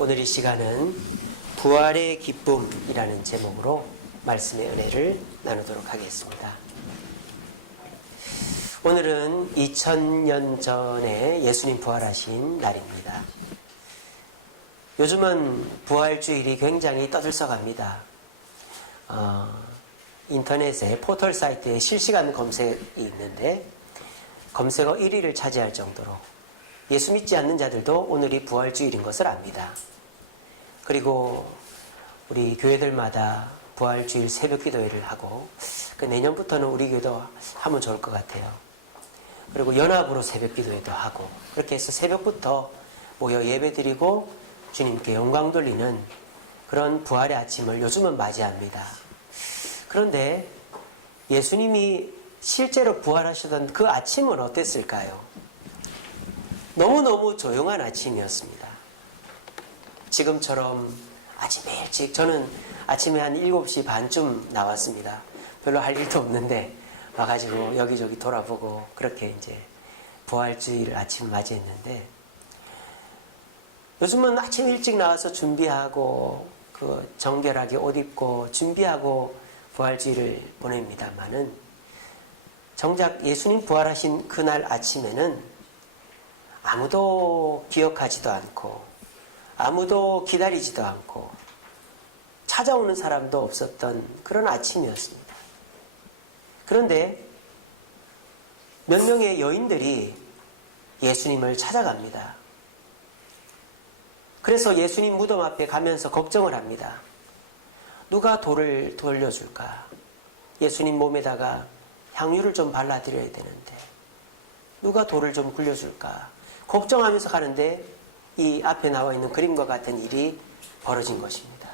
오늘 이 시간은 부활의 기쁨이라는 제목으로 말씀의 은혜를 나누도록 하겠습니다. 오늘은 2000년 전에 예수님 부활하신 날입니다. 요즘은 부활주일이 굉장히 떠들썩합니다. 인터넷에 포털 사이트에 실시간 검색이 있는데 검색어 1위를 차지할 정도로 예수 믿지 않는 자들도 오늘이 부활주일인 것을 압니다. 그리고 우리 교회들마다 부활주일 새벽기도회를 하고 내년부터는 우리 교회도 하면 좋을 것 같아요. 그리고 연합으로 새벽기도회도 하고 그렇게 해서 새벽부터 모여 예배드리고 주님께 영광 돌리는 그런 부활의 아침을 요즘은 맞이합니다. 그런데 예수님이 실제로 부활하시던 그 아침은 어땠을까요? 너무너무 조용한 아침이었습니다. 지금처럼 아침에 일찍, 저는 아침에 한 7시 반쯤 나왔습니다. 별로 할 일도 없는데 와가지고 여기저기 돌아보고 그렇게 이제 부활주일 아침 맞이했는데, 요즘은 아침 일찍 나와서 준비하고 그 정결하게 옷 입고 준비하고 부활주일을 보냅니다만은, 정작 예수님 부활하신 그날 아침에는 아무도 기억하지도 않고 아무도 기다리지도 않고 찾아오는 사람도 없었던 그런 아침이었습니다. 그런데 몇 명의 여인들이 예수님을 찾아갑니다. 그래서 예수님 무덤 앞에 가면서 걱정을 합니다. 누가 돌을 돌려줄까? 예수님 몸에다가 향유를 좀 발라드려야 되는데 누가 돌을 좀 굴려줄까? 걱정하면서 가는데 이 앞에 나와 있는 그림과 같은 일이 벌어진 것입니다.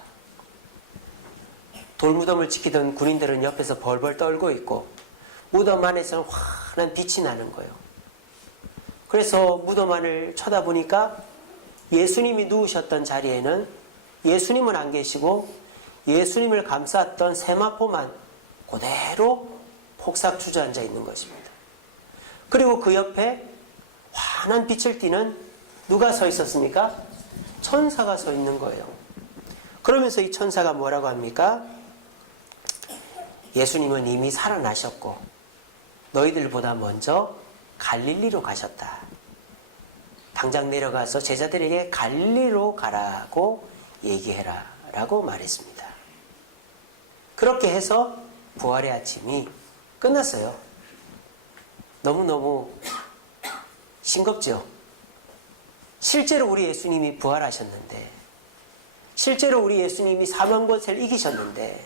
돌무덤을 지키던 군인들은 옆에서 벌벌 떨고 있고 무덤 안에서는 환한 빛이 나는 거예요. 그래서 무덤 안을 쳐다보니까 예수님이 누우셨던 자리에는 예수님은 안 계시고 예수님을 감쌌던 세마포만 그대로 폭삭 주저앉아 있는 것입니다. 그리고 그 옆에 환한 빛을 띠는 누가 서 있었습니까? 천사가 서 있는 거예요. 그러면서 이 천사가 뭐라고 합니까? 예수님은 이미 살아나셨고 너희들보다 먼저 갈릴리로 가셨다. 당장 내려가서 제자들에게 갈릴리로 가라고 얘기해라 라고 말했습니다. 그렇게 해서 부활의 아침이 끝났어요. 너무너무 싱겁죠? 실제로 우리 예수님이 부활하셨는데, 실제로 우리 예수님이 사망권세를 이기셨는데,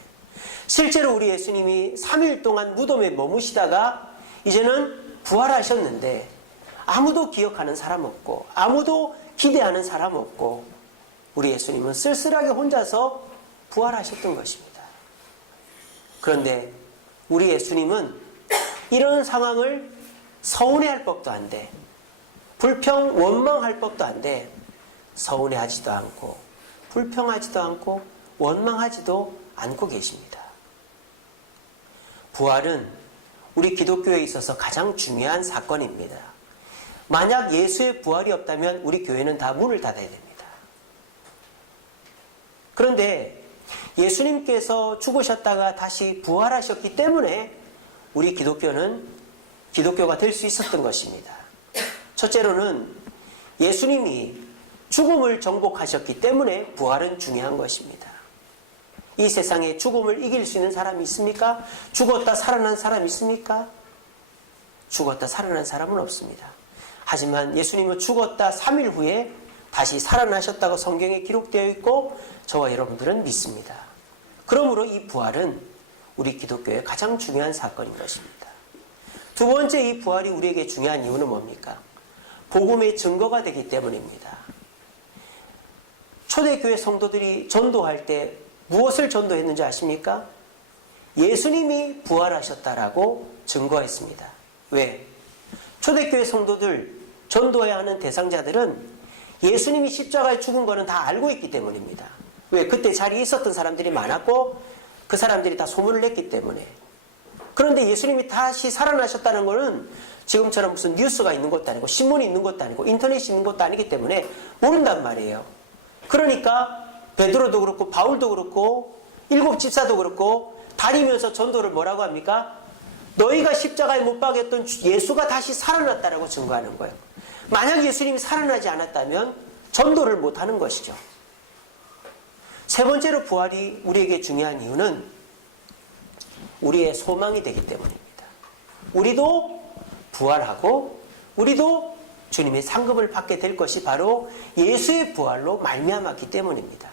실제로 우리 예수님이 3일 동안 무덤에 머무시다가 이제는 부활하셨는데 아무도 기억하는 사람 없고 아무도 기대하는 사람 없고 우리 예수님은 쓸쓸하게 혼자서 부활하셨던 것입니다. 그런데 우리 예수님은 이런 상황을 서운해할 법도 안 돼, 불평 원망할 법도 안 돼, 서운해하지도 않고 불평하지도 않고 원망하지도 않고 계십니다. 부활은 우리 기독교에 있어서 가장 중요한 사건입니다. 만약 예수의 부활이 없다면 우리 교회는 다 문을 닫아야 됩니다. 그런데 예수님께서 죽으셨다가 다시 부활하셨기 때문에 우리 기독교는 기독교가 될 수 있었던 것입니다. 첫째로는 예수님이 죽음을 정복하셨기 때문에 부활은 중요한 것입니다. 이 세상에 죽음을 이길 수 있는 사람이 있습니까? 죽었다 살아난 사람이 있습니까? 죽었다 살아난 사람은 없습니다. 하지만 예수님은 죽었다 3일 후에 다시 살아나셨다고 성경에 기록되어 있고 저와 여러분들은 믿습니다. 그러므로 이 부활은 우리 기독교의 가장 중요한 사건인 것입니다. 두 번째, 이 부활이 우리에게 중요한 이유는 뭡니까? 복음의 증거가 되기 때문입니다. 초대교회 성도들이 전도할 때 무엇을 전도했는지 아십니까? 예수님이 부활하셨다라고 증거했습니다. 왜? 초대교회 성도들, 전도해야 하는 대상자들은 예수님이 십자가에 죽은 거는 다 알고 있기 때문입니다. 왜? 그때 자리에 있었던 사람들이 많았고 그 사람들이 다 소문을 냈기 때문에. 그런데 예수님이 다시 살아나셨다는 거는 지금처럼 무슨 뉴스가 있는 것도 아니고 신문이 있는 것도 아니고 인터넷이 있는 것도 아니기 때문에 모른단 말이에요. 그러니까 베드로도 그렇고 바울도 그렇고 일곱 집사도 그렇고 다니면서 전도를 뭐라고 합니까? 너희가 십자가에 못 박였던 예수가 다시 살아났다라고 증거하는 거예요. 만약 예수님이 살아나지 않았다면 전도를 못하는 것이죠. 세 번째로 부활이 우리에게 중요한 이유는 우리의 소망이 되기 때문입니다. 우리도 부활하고 우리도 주님의 상급을 받게 될 것이 바로 예수의 부활로 말미암았기 때문입니다.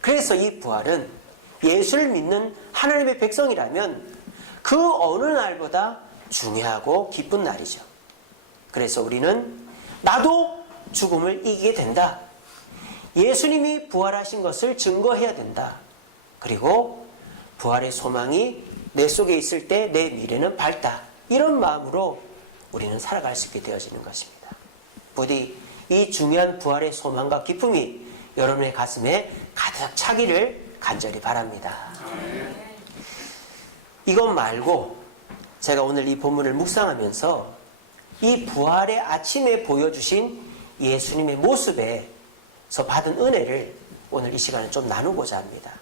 그래서 이 부활은 예수를 믿는 하나님의 백성이라면 그 어느 날보다 중요하고 기쁜 날이죠. 그래서 우리는 나도 죽음을 이기게 된다. 예수님이 부활하신 것을 증거해야 된다. 그리고 부활의 소망이 내 속에 있을 때 내 미래는 밝다. 이런 마음으로 우리는 살아갈 수 있게 되어지는 것입니다. 부디 이 중요한 부활의 소망과 기쁨이 여러분의 가슴에 가득 차기를 간절히 바랍니다. 이것 말고 제가 오늘 이 본문을 묵상하면서 이 부활의 아침에 보여주신 예수님의 모습에서 받은 은혜를 오늘 이 시간에 좀 나누고자 합니다.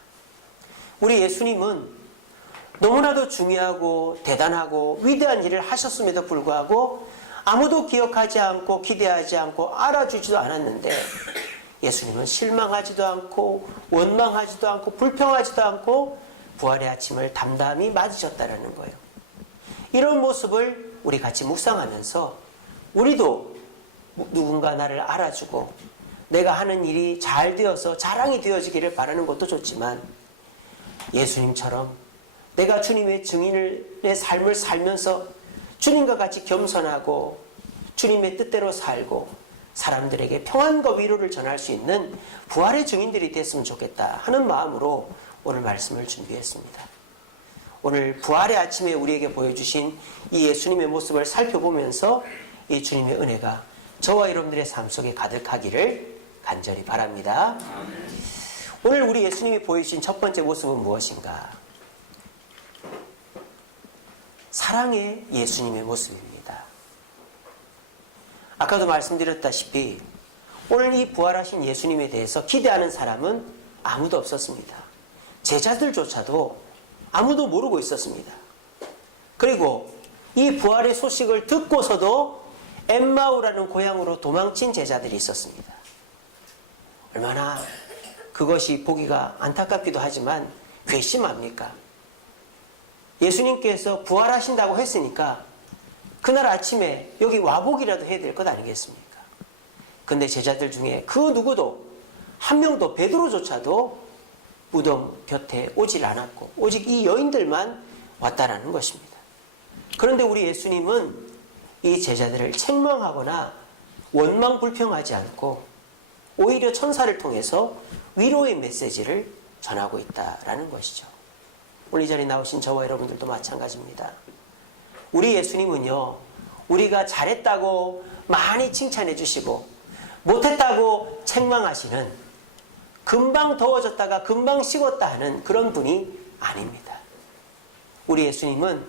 우리 예수님은 너무나도 중요하고 대단하고 위대한 일을 하셨음에도 불구하고 아무도 기억하지 않고 기대하지 않고 알아주지도 않았는데 예수님은 실망하지도 않고 원망하지도 않고 불평하지도 않고 부활의 아침을 담담히 맞으셨다는 거예요. 이런 모습을 우리 같이 묵상하면서 우리도 누군가 나를 알아주고 내가 하는 일이 잘 되어서 자랑이 되어지기를 바라는 것도 좋지만 예수님처럼 내가 주님의 증인의 삶을 살면서 주님과 같이 겸손하고 주님의 뜻대로 살고 사람들에게 평안과 위로를 전할 수 있는 부활의 증인들이 됐으면 좋겠다 하는 마음으로 오늘 말씀을 준비했습니다. 오늘 부활의 아침에 우리에게 보여주신 이 예수님의 모습을 살펴보면서 이 주님의 은혜가 저와 여러분들의 삶 속에 가득하기를 간절히 바랍니다. 오늘 우리 예수님이 보여주신 첫 번째 모습은 무엇인가? 사랑의 예수님의 모습입니다. 아까도 말씀드렸다시피 오늘 이 부활하신 예수님에 대해서 기대하는 사람은 아무도 없었습니다. 제자들조차도 아무도 모르고 있었습니다. 그리고 이 부활의 소식을 듣고서도 엠마오라는 고향으로 도망친 제자들이 있었습니다. 얼마나 그것이 보기가 안타깝기도 하지만 괘씸합니까? 예수님께서 부활하신다고 했으니까 그날 아침에 여기 와보기라도 해야 될 것 아니겠습니까? 근데 제자들 중에 그 누구도 한 명도 베드로조차도 무덤 곁에 오질 않았고 오직 이 여인들만 왔다라는 것입니다. 그런데 우리 예수님은 이 제자들을 책망하거나 원망 불평하지 않고 오히려 천사를 통해서 위로의 메시지를 전하고 있다라는 것이죠. 오늘 이 자리에 나오신 저와 여러분들도 마찬가지입니다. 우리 예수님은요, 우리가 잘했다고 많이 칭찬해 주시고 못했다고 책망하시는 금방 더워졌다가 금방 식었다 하는 그런 분이 아닙니다. 우리 예수님은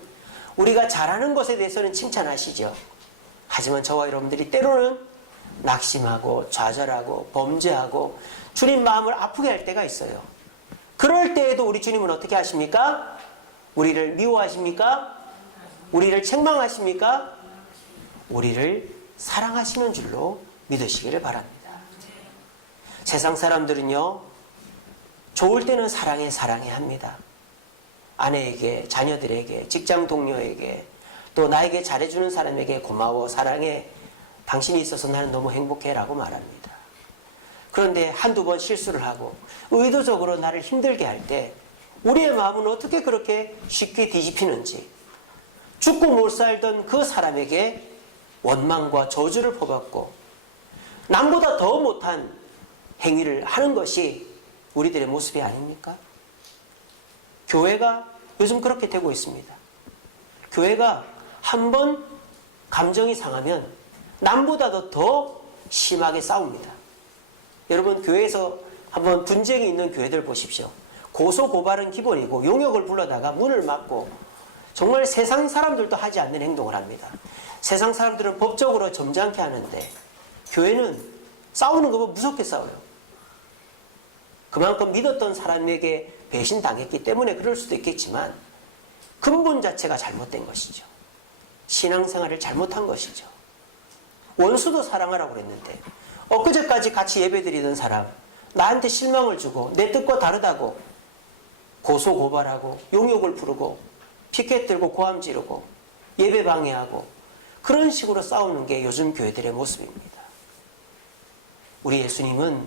우리가 잘하는 것에 대해서는 칭찬하시죠. 하지만 저와 여러분들이 때로는 낙심하고 좌절하고 범죄하고 주님 마음을 아프게 할 때가 있어요. 그럴 때에도 우리 주님은 어떻게 하십니까? 우리를 미워하십니까? 우리를 책망하십니까? 우리를 사랑하시는 줄로 믿으시기를 바랍니다. 세상 사람들은요, 좋을 때는 사랑해 합니다. 아내에게, 자녀들에게, 직장 동료에게, 또 나에게 잘해주는 사람에게 고마워, 사랑해, 당신이 있어서 나는 너무 행복해 라고 말합니다. 그런데 한두 번 실수를 하고 의도적으로 나를 힘들게 할 때 우리의 마음은 어떻게 그렇게 쉽게 뒤집히는지, 죽고 못 살던 그 사람에게 원망과 저주를 퍼붓고 남보다 더 못한 행위를 하는 것이 우리들의 모습이 아닙니까? 교회가 요즘 그렇게 되고 있습니다. 교회가 한번 감정이 상하면 남보다도 더 심하게 싸웁니다. 여러분, 교회에서 한번 분쟁이 있는 교회들 보십시오. 고소 고발은 기본이고 용역을 불러다가 문을 막고 정말 세상 사람들도 하지 않는 행동을 합니다. 세상 사람들은 법적으로 점잖게 하는데 교회는 싸우는 거 보면 무섭게 싸워요. 그만큼 믿었던 사람에게 배신당했기 때문에 그럴 수도 있겠지만 근본 자체가 잘못된 것이죠. 신앙생활을 잘못한 것이죠. 원수도 사랑하라고 그랬는데 엊그제까지 같이 예배드리던 사람 나한테 실망을 주고 내 뜻과 다르다고 고소고발하고 용욕을 부르고 피켓 들고 고함 지르고 예배 방해하고 그런 식으로 싸우는 게 요즘 교회들의 모습입니다. 우리 예수님은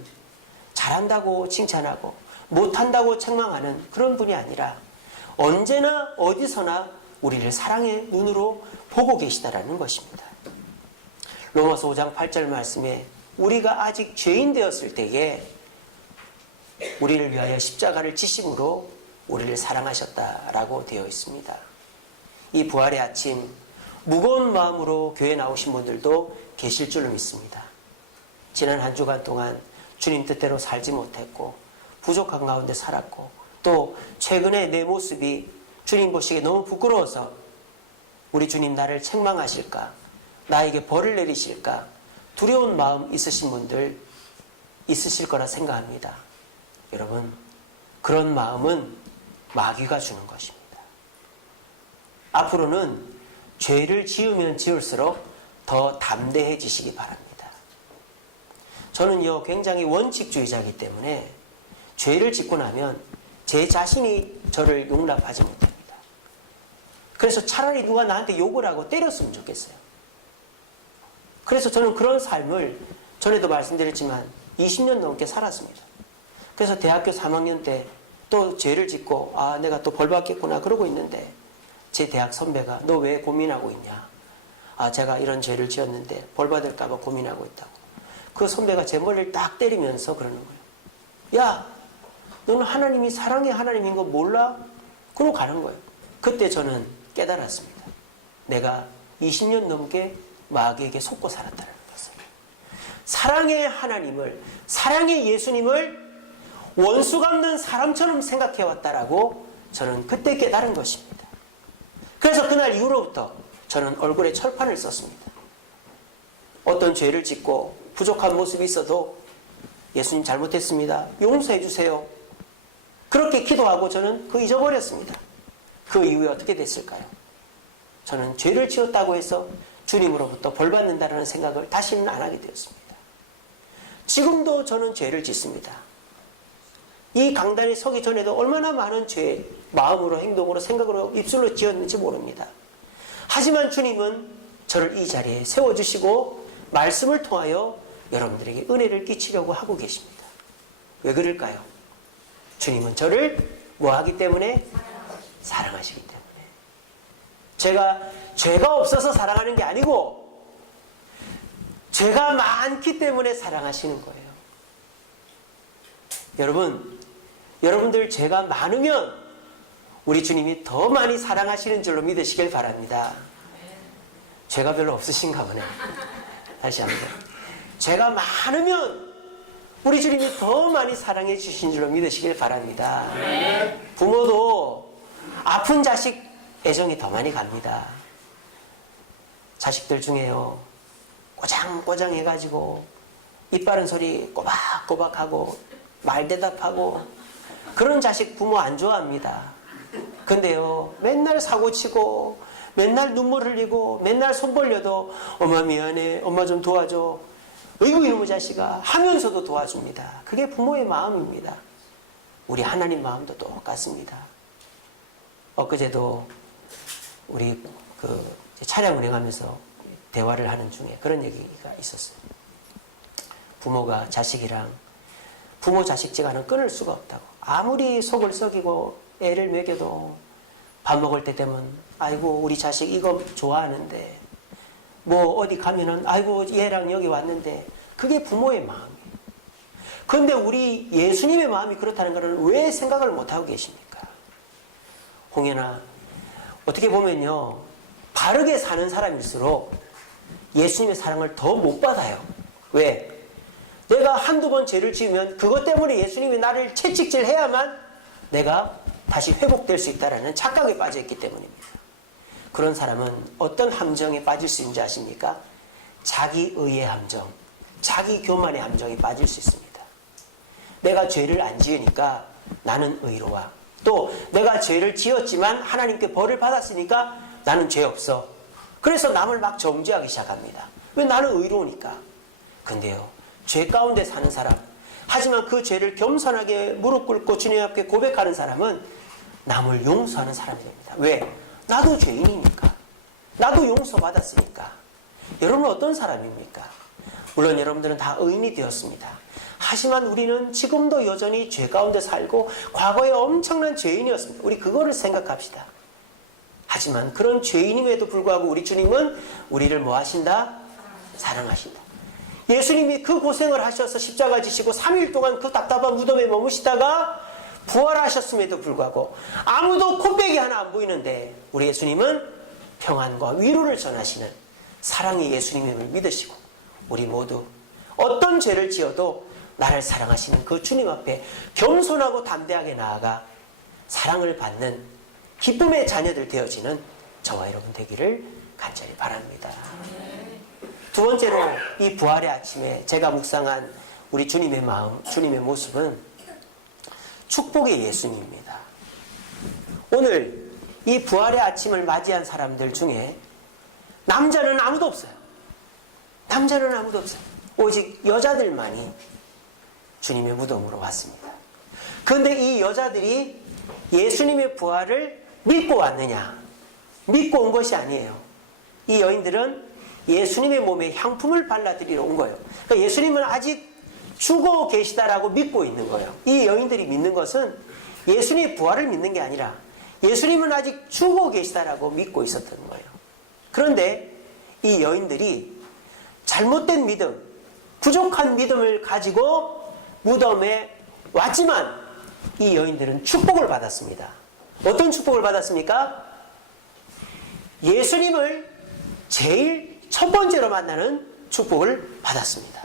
잘한다고 칭찬하고 못한다고 책망하는 그런 분이 아니라 언제나 어디서나 우리를 사랑의 눈으로 보고 계시다라는 것입니다. 로마서 5장 8절 말씀에 우리가 아직 죄인 되었을 때에 우리를 위하여 십자가를 지심으로 우리를 사랑하셨다라고 되어 있습니다. 이 부활의 아침 무거운 마음으로 교회 나오신 분들도 계실 줄로 믿습니다. 지난 한 주간 동안 주님 뜻대로 살지 못했고 부족한 가운데 살았고 또 최근에 내 모습이 주님 보시기에 너무 부끄러워서 우리 주님 나를 책망하실까 나에게 벌을 내리실까 두려운 마음 있으신 분들 있으실 거라 생각합니다. 여러분 그런 마음은 마귀가 주는 것입니다. 앞으로는 죄를 지으면 지을수록 더 담대해지시기 바랍니다. 저는요 굉장히 원칙주의자이기 때문에 죄를 짓고 나면 제 자신이 저를 용납하지 못합니다. 그래서 차라리 누가 나한테 욕을 하고 때렸으면 좋겠어요. 그래서 저는 그런 삶을 전에도 말씀드렸지만 20년 넘게 살았습니다. 그래서 대학교 3학년 때 또 죄를 짓고 내가 또 벌 받겠구나 그러고 있는데 제 대학 선배가 너 왜 고민하고 있냐. 제가 이런 죄를 지었는데 벌 받을까 봐 고민하고 있다고. 그 선배가 제 머리를 딱 때리면서 그러는 거예요. 야, 너는 하나님이 사랑의 하나님인 거 몰라? 그러고 가는 거예요. 그때 저는 깨달았습니다. 내가 20년 넘게 마귀에게 속고 살았다는 것을. 사랑의 하나님을, 사랑의 예수님을 원수 갚는 사람처럼 생각해왔다라고 저는 그때 깨달은 것입니다. 그래서 그날 이후로부터 저는 얼굴에 철판을 썼습니다. 어떤 죄를 짓고 부족한 모습이 있어도 예수님 잘못했습니다. 용서해 주세요. 그렇게 기도하고 저는 그거 잊어버렸습니다. 그 이후에 어떻게 됐을까요? 저는 죄를 지었다고 해서 주님으로부터 벌 받는다는 생각을 다시는 안 하게 되었습니다. 지금도 저는 죄를 짓습니다. 이 강단에 서기 전에도 얼마나 많은 죄, 마음으로, 행동으로, 생각으로, 입술로 지었는지 모릅니다. 하지만 주님은 저를 이 자리에 세워주시고 말씀을 통하여 여러분들에게 은혜를 끼치려고 하고 계십니다. 왜 그럴까요? 주님은 저를 뭐하기 때문에? 사랑하시기 때문에. 제가 죄가 없어서 사랑하는 게 아니고 죄가 많기 때문에 사랑하시는 거예요. 여러분들 죄가 많으면 우리 주님이 더 많이 사랑하시는 줄로 믿으시길 바랍니다. 죄가 별로 없으신가 보네. 다시 한번. 죄가 많으면 우리 주님이 더 많이 사랑해 주신 줄로 믿으시길 바랍니다. 부모도 아픈 자식 애정이 더 많이 갑니다. 자식들 중에요. 꼬장꼬장 해가지고 이빠른 소리 꼬박꼬박하고 말대답하고 그런 자식 부모 안 좋아합니다. 근데요 맨날 사고치고 맨날 눈물 흘리고 맨날 손 벌려도 엄마 미안해 엄마 좀 도와줘 어이구 이놈의 자식아 하면서도 도와줍니다. 그게 부모의 마음입니다. 우리 하나님 마음도 똑같습니다. 엊그제도 우리 차량 운행하면서 대화를 하는 중에 그런 얘기가 있었어요. 부모가 자식이랑 부모 자식지간은 끊을 수가 없다고. 아무리 속을 썩이고 애를 먹여도 밥 먹을 때 되면 아이고 우리 자식 이거 좋아하는데 뭐 어디 가면은 아이고 얘랑 여기 왔는데 그게 부모의 마음이에요. 그런데 우리 예수님의 마음이 그렇다는 것은 왜 생각을 못하고 계십니까? 홍연아, 어떻게 보면요 바르게 사는 사람일수록 예수님의 사랑을 더 못 받아요. 왜? 내가 한두 번 죄를 지으면 그것 때문에 예수님이 나를 채찍질해야만 내가 다시 회복될 수 있다는 착각에 빠져있기 때문입니다. 그런 사람은 어떤 함정에 빠질 수 있는지 아십니까? 자기의의 함정, 자기 교만의 함정에 빠질 수 있습니다. 내가 죄를 안 지으니까 나는 의로워. 또 내가 죄를 지었지만 하나님께 벌을 받았으니까 나는 죄 없어. 그래서 남을 막 정죄하기 시작합니다. 왜? 나는 의로우니까. 근데요, 죄 가운데 사는 사람, 하지만 그 죄를 겸손하게 무릎 꿇고 주님 앞에 고백하는 사람은 남을 용서하는 사람이 됩니다. 왜? 나도 죄인이니까. 나도 용서받았으니까. 여러분은 어떤 사람입니까? 물론 여러분들은 다 의인이 되었습니다. 하지만 우리는 지금도 여전히 죄 가운데 살고 과거에 엄청난 죄인이었습니다. 우리 그거를 생각합시다. 하지만 그런 죄인임에도 불구하고 우리 주님은 우리를 뭐 하신다? 사랑하신다. 예수님이 그 고생을 하셔서 십자가 지시고 3일 동안 그 답답한 무덤에 머무시다가 부활하셨음에도 불구하고 아무도 코빼기 하나 안 보이는데 우리 예수님은 평안과 위로를 전하시는 사랑의 예수님임을 믿으시고 우리 모두 어떤 죄를 지어도 나를 사랑하시는 그 주님 앞에 겸손하고 담대하게 나아가 사랑을 받는 기쁨의 자녀들 되어지는 저와 여러분 되기를 간절히 바랍니다. 두 번째로 이 부활의 아침에 제가 묵상한 우리 주님의 마음, 주님의 모습은 축복의 예수님입니다. 오늘 이 부활의 아침을 맞이한 사람들 중에 남자는 아무도 없어요. 남자는 아무도 없어요. 오직 여자들만이 주님의 무덤으로 왔습니다. 그런데 이 여자들이 예수님의 부활을 믿고 왔느냐? 믿고 온 것이 아니에요. 이 여인들은 예수님의 몸에 향품을 발라드리러 온 거예요. 그러니까 예수님은 아직 죽어 계시다라고 믿고 있는 거예요. 이 여인들이 믿는 것은 예수님의 부활을 믿는 게 아니라 예수님은 아직 죽어 계시다라고 믿고 있었던 거예요. 그런데 이 여인들이 잘못된 믿음, 부족한 믿음을 가지고 무덤에 왔지만 이 여인들은 축복을 받았습니다. 어떤 축복을 받았습니까? 예수님을 제일 첫 번째로 만나는 축복을 받았습니다.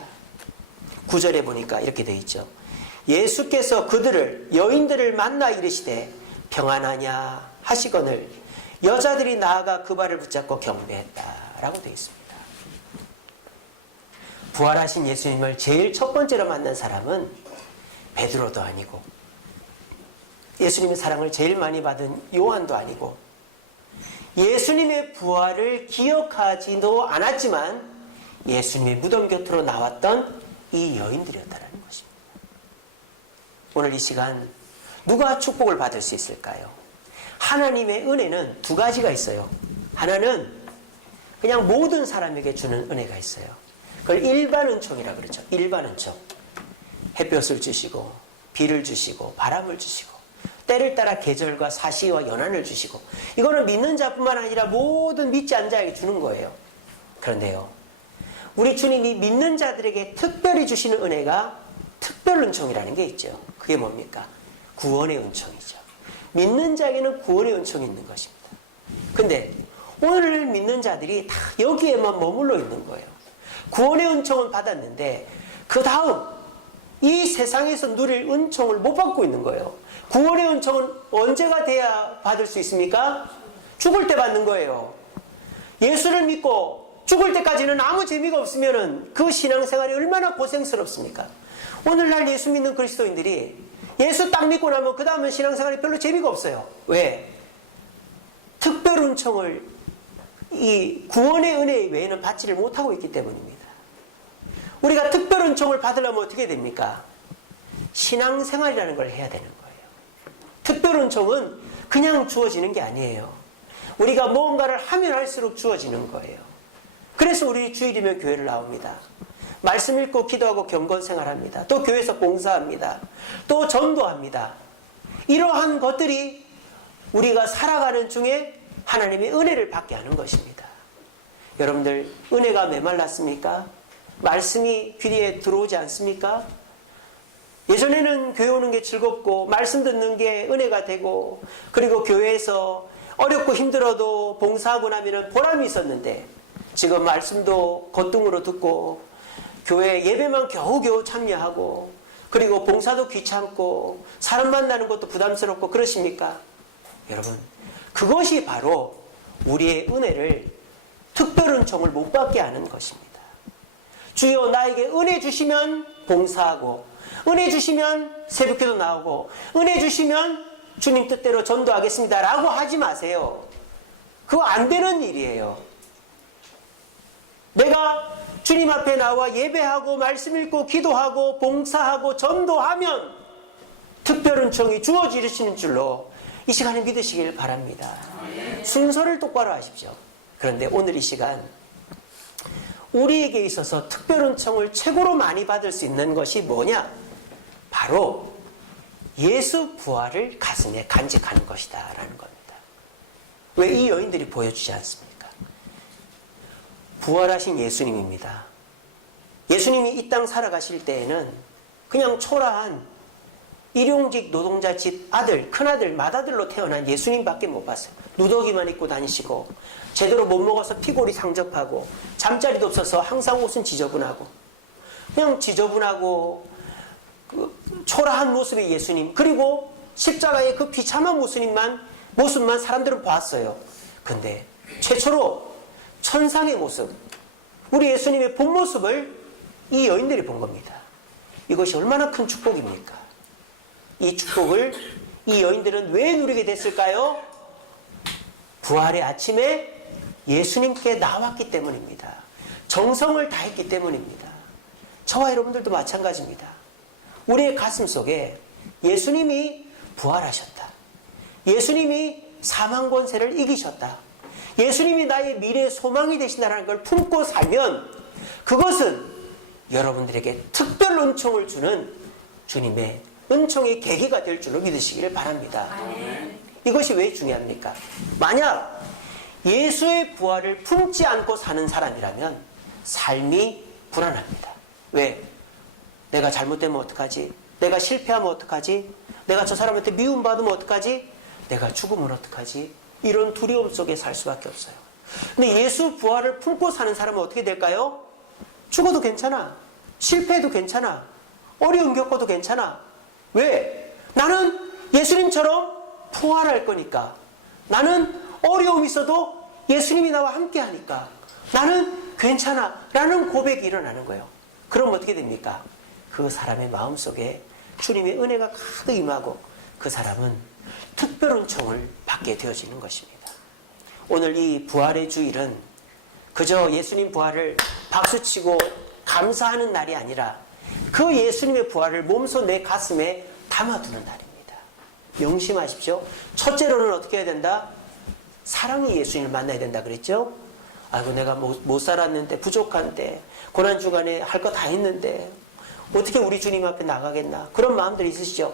9절에 보니까 이렇게 되어 있죠. 예수께서 그들을 여인들을 만나 이르시되 평안하냐 하시거늘 여자들이 나아가 그 발을 붙잡고 경배했다라고 되어 있습니다. 부활하신 예수님을 제일 첫 번째로 만난 사람은 베드로도 아니고 예수님의 사랑을 제일 많이 받은 요한도 아니고 예수님의 부활을 기억하지도 않았지만 예수님의 무덤 곁으로 나왔던 이 여인들이었다는 것입니다. 오늘 이 시간 누가 축복을 받을 수 있을까요? 하나님의 은혜는 두 가지가 있어요. 하나는 그냥 모든 사람에게 주는 은혜가 있어요. 그걸 일반 은총이라고 그러죠. 일반 은총. 햇볕을 주시고 비를 주시고 바람을 주시고 때를 따라 계절과 사시와 연한을 주시고 이거는 믿는 자뿐만 아니라 모든 믿지 않는 자에게 주는 거예요. 그런데요, 우리 주님이 믿는 자들에게 특별히 주시는 은혜가 특별 은총이라는 게 있죠. 그게 뭡니까? 구원의 은총이죠. 믿는 자에게는 구원의 은총이 있는 것입니다. 근데 오늘 믿는 자들이 다 여기에만 머물러 있는 거예요. 구원의 은총은 받았는데 그 다음 이 세상에서 누릴 은총을 못 받고 있는 거예요. 구원의 은총은 언제가 돼야 받을 수 있습니까? 죽을 때 받는 거예요. 예수를 믿고 죽을 때까지는 아무 재미가 없으면 그 신앙생활이 얼마나 고생스럽습니까? 오늘날 예수 믿는 그리스도인들이 예수 딱 믿고 나면 그 다음은 신앙생활이 별로 재미가 없어요. 왜? 특별 은총을 이 구원의 은혜 외에는 받지를 못하고 있기 때문입니다. 우리가 특별 은총을 받으려면 어떻게 됩니까? 신앙생활이라는 걸 해야 되는 거예요. 특별 은총은 그냥 주어지는 게 아니에요. 우리가 무언가를 하면 할수록 주어지는 거예요. 그래서 우리 주일이면 교회를 나옵니다. 말씀 읽고 기도하고 경건 생활합니다. 또 교회에서 봉사합니다. 또 전도합니다. 이러한 것들이 우리가 살아가는 중에 하나님의 은혜를 받게 하는 것입니다. 여러분들 은혜가 메말랐습니까? 말씀이 귀에 들어오지 않습니까? 예전에는 교회 오는 게 즐겁고 말씀 듣는 게 은혜가 되고 그리고 교회에서 어렵고 힘들어도 봉사하고 나면 보람이 있었는데 지금 말씀도 겉등으로 듣고 교회 예배만 겨우겨우 참여하고 그리고 봉사도 귀찮고 사람 만나는 것도 부담스럽고 그러십니까? 여러분 그것이 바로 우리의 은혜를 특별 은총을 못 받게 하는 것입니다. 주여 나에게 은혜 주시면 봉사하고 은혜 주시면 새벽기도 나오고 은혜 주시면 주님 뜻대로 전도하겠습니다 라고 하지 마세요. 그거 안 되는 일이에요. 내가 주님 앞에 나와 예배하고 말씀 읽고 기도하고 봉사하고 전도하면 특별 은총이 주어지시는 줄로 이 시간에 믿으시길 바랍니다. 순서를 똑바로 하십시오. 그런데 오늘 이 시간 우리에게 있어서 특별 은총을 최고로 많이 받을 수 있는 것이 뭐냐? 바로 예수 부활을 가슴에 간직하는 것이다 라는 겁니다. 왜 이 여인들이 보여주지 않습니까? 부활하신 예수님입니다. 예수님이 이 땅 살아가실 때에는 그냥 초라한 일용직 노동자 집 아들, 큰아들, 맏아들로 태어난 예수님밖에 못 봤어요. 누더기만 입고 다니시고 제대로 못 먹어서 피골이 상접하고 잠자리도 없어서 항상 옷은 지저분하고 그냥 지저분하고 그 초라한 모습의 예수님, 그리고 십자가의 그 비참한 모습만 사람들은 봤어요. 근데 최초로 천상의 모습, 우리 예수님의 본 모습을 이 여인들이 본 겁니다. 이것이 얼마나 큰 축복입니까? 이 축복을 이 여인들은 왜 누리게 됐을까요? 부활의 아침에 예수님께 나왔기 때문입니다. 정성을 다했기 때문입니다. 저와 여러분들도 마찬가지입니다. 우리의 가슴 속에 예수님이 부활하셨다. 예수님이 사망 권세를 이기셨다. 예수님이 나의 미래의 소망이 되신다는 걸 품고 살면 그것은 여러분들에게 특별 은총을 주는 주님의 은총의 계기가 될 줄로 믿으시기를 바랍니다. 이것이 왜 중요합니까? 만약 예수의 부활을 품지 않고 사는 사람이라면 삶이 불안합니다. 왜? 내가 잘못되면 어떡하지? 내가 실패하면 어떡하지? 내가 저 사람한테 미움받으면 어떡하지? 내가 죽으면 어떡하지? 이런 두려움 속에 살 수밖에 없어요. 근데 예수 부활을 품고 사는 사람은 어떻게 될까요? 죽어도 괜찮아. 실패해도 괜찮아. 어려움 겪어도 괜찮아. 왜? 나는 예수님처럼 부활할 거니까. 나는 어려움이 있어도 예수님이 나와 함께 하니까. 나는 괜찮아. 라는 고백이 일어나는 거예요. 그럼 어떻게 됩니까? 그 사람의 마음속에 주님의 은혜가 가득 임하고 그 사람은 특별 은총을 받게 되어지는 것입니다. 오늘 이 부활의 주일은 그저 예수님 부활을 박수치고 감사하는 날이 아니라 그 예수님의 부활을 몸소 내 가슴에 담아두는 날입니다. 명심하십시오. 첫째로는 어떻게 해야 된다? 사랑의 예수님을 만나야 된다 그랬죠? 아이고 내가 못 살았는데 부족한데 고난주간에 할 거 다 했는데 어떻게 우리 주님 앞에 나가겠나? 그런 마음들이 있으시죠?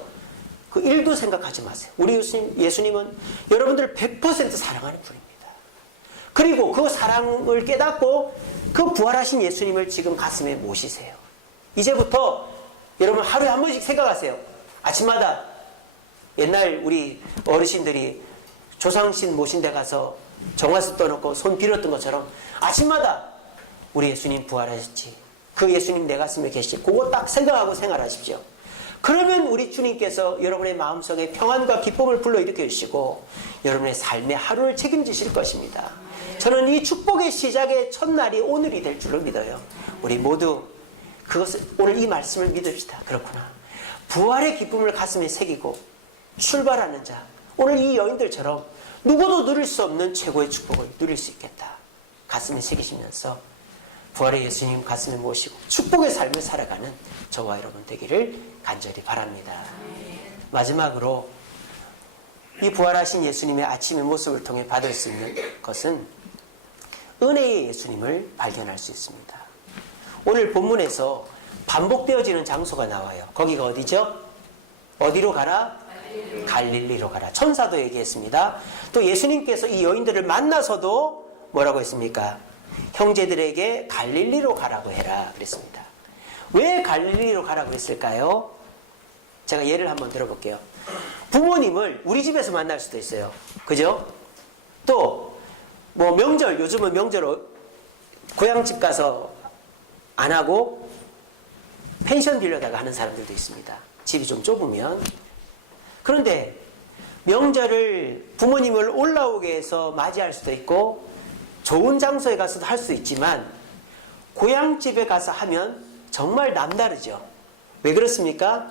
그 일도 생각하지 마세요. 우리 예수님은 여러분들을 100% 사랑하는 분입니다. 그리고 그 사랑을 깨닫고 그 부활하신 예수님을 지금 가슴에 모시세요. 이제부터 여러분 하루에 한 번씩 생각하세요. 아침마다 옛날 우리 어르신들이 조상신 모신 데 가서 정화수 떠놓고 손 빌었던 것처럼 아침마다 우리 예수님 부활하셨지. 그 예수님 내 가슴에 계시지. 그거 딱 생각하고 생활하십시오. 그러면 우리 주님께서 여러분의 마음속에 평안과 기쁨을 불러일으켜 주시고 여러분의 삶의 하루를 책임지실 것입니다. 저는 이 축복의 시작의 첫날이 오늘이 될 줄로 믿어요. 우리 모두 그것을 오늘 이 말씀을 믿읍시다. 그렇구나. 부활의 기쁨을 가슴에 새기고 출발하는 자. 오늘 이 여인들처럼 누구도 누릴 수 없는 최고의 축복을 누릴 수 있겠다. 가슴에 새기시면서 부활의 예수님 가슴에 모시고 축복의 삶을 살아가는 저와 여러분 되기를 간절히 바랍니다. 마지막으로 이 부활하신 예수님의 아침의 모습을 통해 받을 수 있는 것은 은혜의 예수님을 발견할 수 있습니다. 오늘 본문에서 반복되어지는 장소가 나와요. 거기가 어디죠? 어디로 가라? 갈릴리로 가라. 천사도 얘기했습니다. 또 예수님께서 이 여인들을 만나서도 뭐라고 했습니까? 형제들에게 갈릴리로 가라고 해라 그랬습니다. 왜 갈릴리로 가라고 했을까요? 제가 예를 한번 들어볼게요. 부모님을 우리 집에서 만날 수도 있어요. 그죠? 또 뭐 명절, 요즘은 명절 고향집 가서 안 하고 펜션 빌려다가 하는 사람들도 있습니다. 집이 좀 좁으면. 그런데 명절을 부모님을 올라오게 해서 맞이할 수도 있고 좋은 장소에 가서도 할 수 있지만 고향집에 가서 하면 정말 남다르죠. 왜 그렇습니까?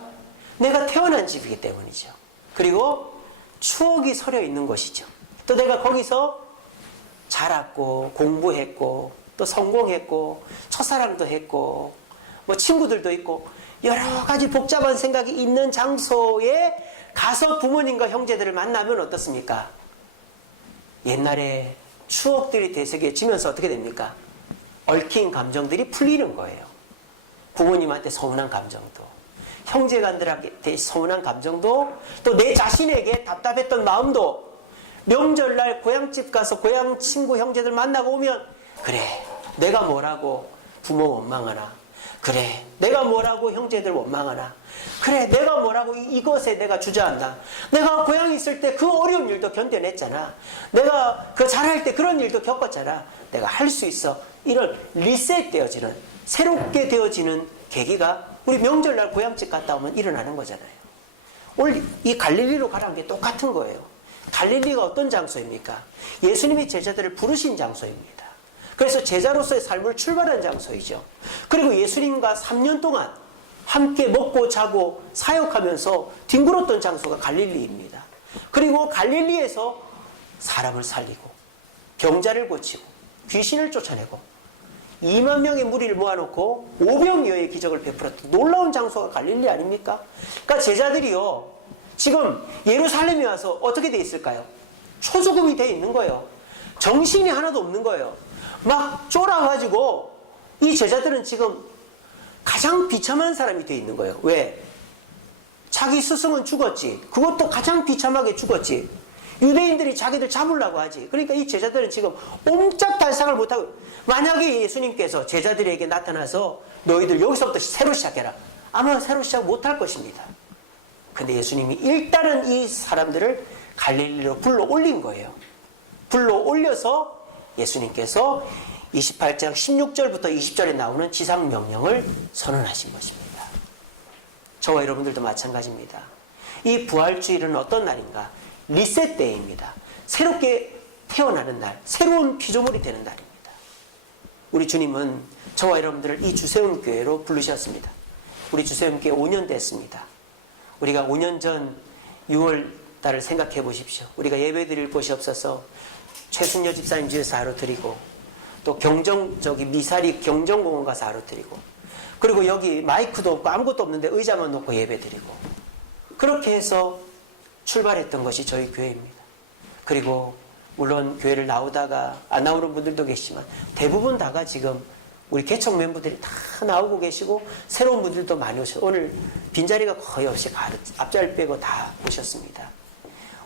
내가 태어난 집이기 때문이죠. 그리고 추억이 서려 있는 곳이죠. 또 내가 거기서 자랐고 공부했고 또 성공했고 첫사랑도 했고 뭐 친구들도 있고 여러 가지 복잡한 생각이 있는 장소에 가서 부모님과 형제들을 만나면 어떻습니까? 옛날에 추억들이 되새겨지면서 어떻게 됩니까? 얽힌 감정들이 풀리는 거예요. 부모님한테 서운한 감정도, 형제간들한테 서운한 감정도, 또 내 자신에게 답답했던 마음도 명절날 고향집 가서 고향 친구 형제들 만나고 오면 그래 내가 뭐라고 부모 원망하나, 그래 내가 뭐라고 형제들 원망하나, 그래 내가 뭐라고 이것에 내가 주저한다, 내가 고향에 있을 때 그 어려운 일도 견뎌냈잖아, 내가 그 잘할 때 그런 일도 겪었잖아, 내가 할 수 있어. 이런 리셋되어지는, 새롭게 되어지는 계기가 우리 명절날 고향집 갔다 오면 일어나는 거잖아요. 오늘 이 갈릴리로 가라는 게 똑같은 거예요. 갈릴리가 어떤 장소입니까? 예수님이 제자들을 부르신 장소입니다. 그래서 제자로서의 삶을 출발한 장소이죠. 그리고 예수님과 3년 동안 함께 먹고 자고 사역하면서 뒹굴었던 장소가 갈릴리입니다. 그리고 갈릴리에서 사람을 살리고 병자를 고치고 귀신을 쫓아내고 2만 명의 무리를 모아놓고 오병이어의 기적을 베풀었던 놀라운 장소가 갈릴리 아닙니까? 그러니까 제자들이요, 지금 예루살렘에 와서 어떻게 돼 있을까요? 초조금이 돼 있는 거예요. 정신이 하나도 없는 거예요. 막 쫄아가지고 이 제자들은 지금 가장 비참한 사람이 돼 있는 거예요. 왜? 자기 스승은 죽었지. 그것도 가장 비참하게 죽었지. 유대인들이 자기들 잡으려고 하지. 그러니까 이 제자들은 지금 옴짝달싹을 못하고, 만약에 예수님께서 제자들에게 나타나서 너희들 여기서부터 새로 시작해라, 아마 새로 시작 못할 것입니다. 근데 예수님이 일단은 이 사람들을 갈릴리로 불러 올린 거예요. 불러 올려서 예수님께서 28장 16절부터 20절에 나오는 지상명령을 선언하신 것입니다. 저와 여러분들도 마찬가지입니다. 이 부활주일은 어떤 날인가? 리셋데이입니다. 새롭게 태어나는 날, 새로운 피조물이 되는 날입니다. 우리 주님은 저와 여러분들을 이 주세움 교회로 부르셨습니다. 우리 주세움 교회 5년 됐습니다. 우리가 5년 전 6월 달을 생각해 보십시오. 우리가 예배 드릴 곳이 없어서 최순여 집사님 집에서 하루 드리고, 또 저기 미사리 경정공원 가서 하루 드리고, 그리고 여기 마이크도 없고 아무것도 없는데 의자만 놓고 예배 드리고, 그렇게 해서 출발했던 것이 저희 교회입니다. 그리고 물론 교회를 나오다가 안 나오는 분들도 계시지만 대부분 다가 지금 우리 개척 멤버들이 다 나오고 계시고 새로운 분들도 많이 오셔서 오늘 빈자리가 거의 없이 앞자리 빼고 다 오셨습니다.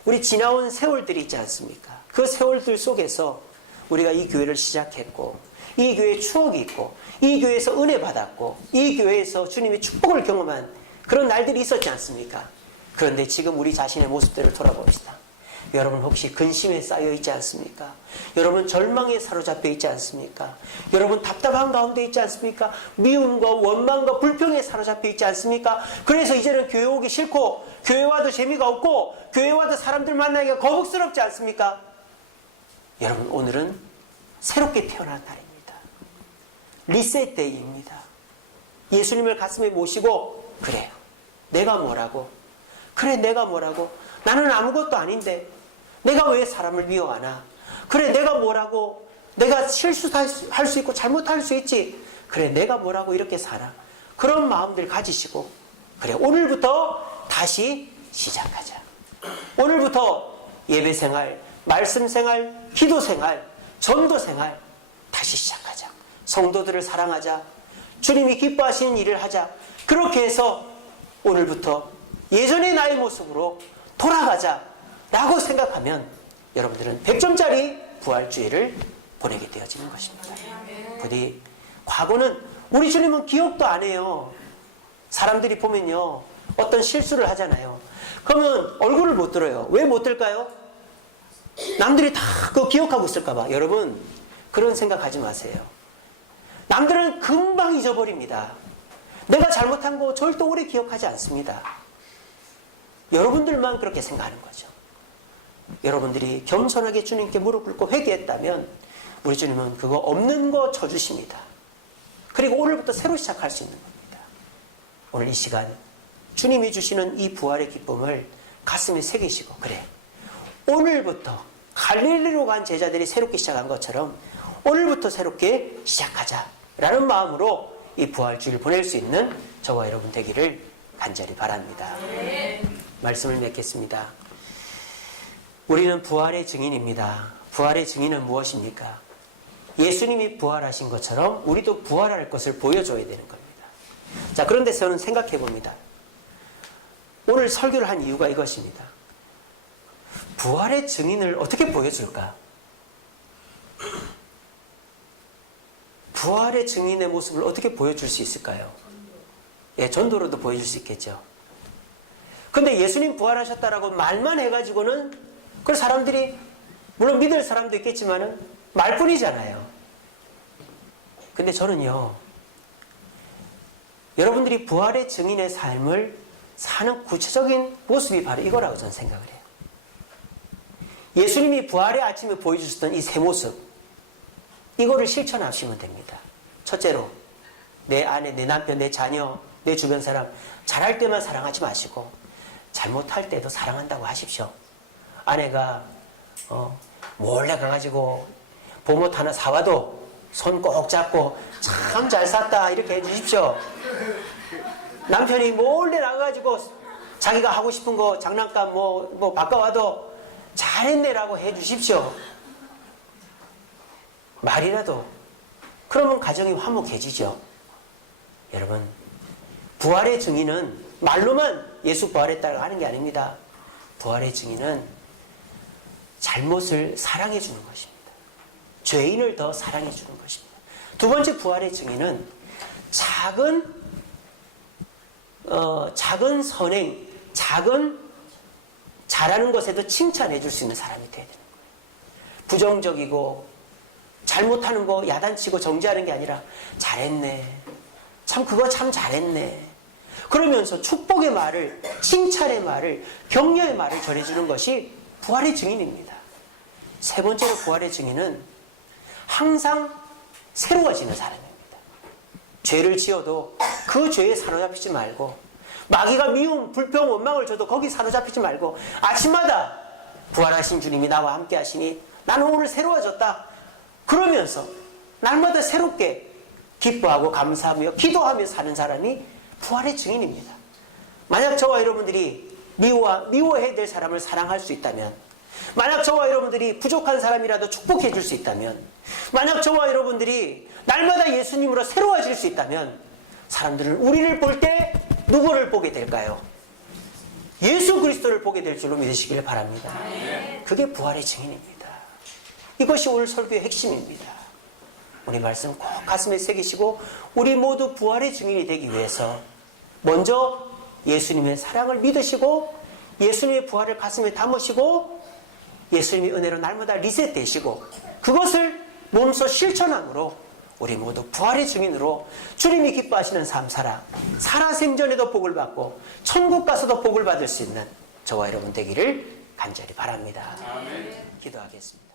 우리 지나온 세월들이 있지 않습니까? 그 세월들 속에서 우리가 이 교회를 시작했고, 이 교회에 추억이 있고, 이 교회에서 은혜 받았고, 이 교회에서 주님의 축복을 경험한 그런 날들이 있었지 않습니까? 그런데 지금 우리 자신의 모습들을 돌아봅시다. 여러분 혹시 근심에 쌓여 있지 않습니까? 여러분 절망에 사로잡혀 있지 않습니까? 여러분 답답한 가운데 있지 않습니까? 미움과 원망과 불평에 사로잡혀 있지 않습니까? 그래서 이제는 교회 오기 싫고, 교회 와도 재미가 없고, 교회 와도 사람들 만나기가 거북스럽지 않습니까? 여러분 오늘은 새롭게 태어난 날입니다. 리셋 데이입니다. 예수님을 가슴에 모시고, 그래요, 내가 뭐라고? 그래 내가 뭐라고? 나는 아무것도 아닌데 내가 왜 사람을 미워하나? 그래 내가 뭐라고? 내가 실수할 수 있고 잘못할 수 있지. 그래 내가 뭐라고 이렇게 살아. 그런 마음들 가지시고, 그래 오늘부터 다시 시작하자. 오늘부터 예배생활, 말씀생활, 기도생활, 전도생활 다시 시작하자. 성도들을 사랑하자. 주님이 기뻐하시는 일을 하자. 그렇게 해서 오늘부터 예전의 나의 모습으로 돌아가자 라고 생각하면 여러분들은 100점짜리 부활주의를 보내게 되어지는 것입니다. 부디 과거는 우리 주님은 기억도 안 해요. 사람들이 보면요, 어떤 실수를 하잖아요. 그러면 얼굴을 못 들어요. 왜 못 들까요? 남들이 다 그거 기억하고 있을까 봐. 여러분 그런 생각하지 마세요. 남들은 금방 잊어버립니다. 내가 잘못한 거 절대 오래 기억하지 않습니다. 여러분들만 그렇게 생각하는 거죠. 여러분들이 겸손하게 주님께 무릎 꿇고 회개했다면 우리 주님은 그거 없는 거 쳐주십니다. 그리고 오늘부터 새로 시작할 수 있는 겁니다. 오늘 이 시간 주님이 주시는 이 부활의 기쁨을 가슴에 새기시고, 그래, 오늘부터 갈릴리로 간 제자들이 새롭게 시작한 것처럼 오늘부터 새롭게 시작하자라는 마음으로 이 부활주의를 보낼 수 있는 저와 여러분 되기를 간절히 바랍니다. 말씀을 맺겠습니다. 우리는 부활의 증인입니다. 부활의 증인은 무엇입니까? 예수님이 부활하신 것처럼 우리도 부활할 것을 보여줘야 되는 겁니다. 자, 그런데 저는 생각해 봅니다. 오늘 설교를 한 이유가 이것입니다. 부활의 증인을 어떻게 보여줄까? 부활의 증인의 모습을 어떻게 보여줄 수 있을까요? 예, 전도로도 보여줄 수 있겠죠. 근데 예수님 부활하셨다라고 말만 해가지고는 그 사람들이, 물론 믿을 사람도 있겠지만은 말뿐이잖아요. 근데 저는요, 여러분들이 부활의 증인의 삶을 사는 구체적인 모습이 바로 이거라고 저는 생각을 해요. 예수님이 부활의 아침에 보여주셨던 이 세 모습, 이거를 실천하시면 됩니다. 첫째로, 내 아내, 내 남편, 내 자녀, 내 주변 사람 잘할 때만 사랑하지 마시고 잘못할 때도 사랑한다고 하십시오. 아내가 몰래 가가지고 봄옷 하나 사와도 손 꼭 잡고 참 잘 샀다 이렇게 해주십시오. 남편이 몰래 나가가지고 자기가 하고 싶은 거 장난감 뭐 바꿔와도 잘했네라고 해주십시오. 말이라도. 그러면 가정이 화목해지죠. 여러분, 부활의 증인은 말로만 예수 부활했다고 하는 게 아닙니다. 부활의 증인은 잘못을 사랑해 주는 것입니다. 죄인을 더 사랑해 주는 것입니다. 두 번째 부활의 증인은 작은 선행, 잘하는 것에도 칭찬해 줄 수 있는 사람이 돼야 되는 거예요. 부정적이고 잘못하는 거 야단치고 정죄하는 게 아니라 잘했네. 참 그거 참 잘했네. 그러면서 축복의 말을, 칭찬의 말을, 격려의 말을 전해주는 것이 부활의 증인입니다. 세 번째로 부활의 증인은 항상 새로워지는 사람입니다. 죄를 지어도 그 죄에 사로잡히지 말고, 마귀가 미움, 불평, 원망을 줘도 거기 사로잡히지 말고 아침마다 부활하신 주님이 나와 함께 하시니 나는 오늘 새로워졌다. 그러면서 날마다 새롭게 기뻐하고 감사하며 기도하며 사는 사람이 부활의 증인입니다. 만약 저와 여러분들이 미워해야 될 사람을 사랑할 수 있다면, 만약 저와 여러분들이 부족한 사람이라도 축복해 줄 수 있다면, 만약 저와 여러분들이 날마다 예수님으로 새로워질 수 있다면, 사람들은 우리를 볼 때 누구를 보게 될까요? 예수 그리스도를 보게 될 줄로 믿으시길 바랍니다. 그게 부활의 증인입니다. 이것이 오늘 설교의 핵심입니다. 우리 말씀 꼭 가슴에 새기시고 우리 모두 부활의 증인이 되기 위해서 먼저 예수님의 사랑을 믿으시고 예수님의 부활을 가슴에 담으시고 예수님의 은혜로 날마다 리셋되시고 그것을 몸소 실천함으로 우리 모두 부활의 증인으로 주님이 기뻐하시는 삶 살아생전에도 복을 받고 천국 가서도 복을 받을 수 있는 저와 여러분 되기를 간절히 바랍니다. 아멘. 기도하겠습니다.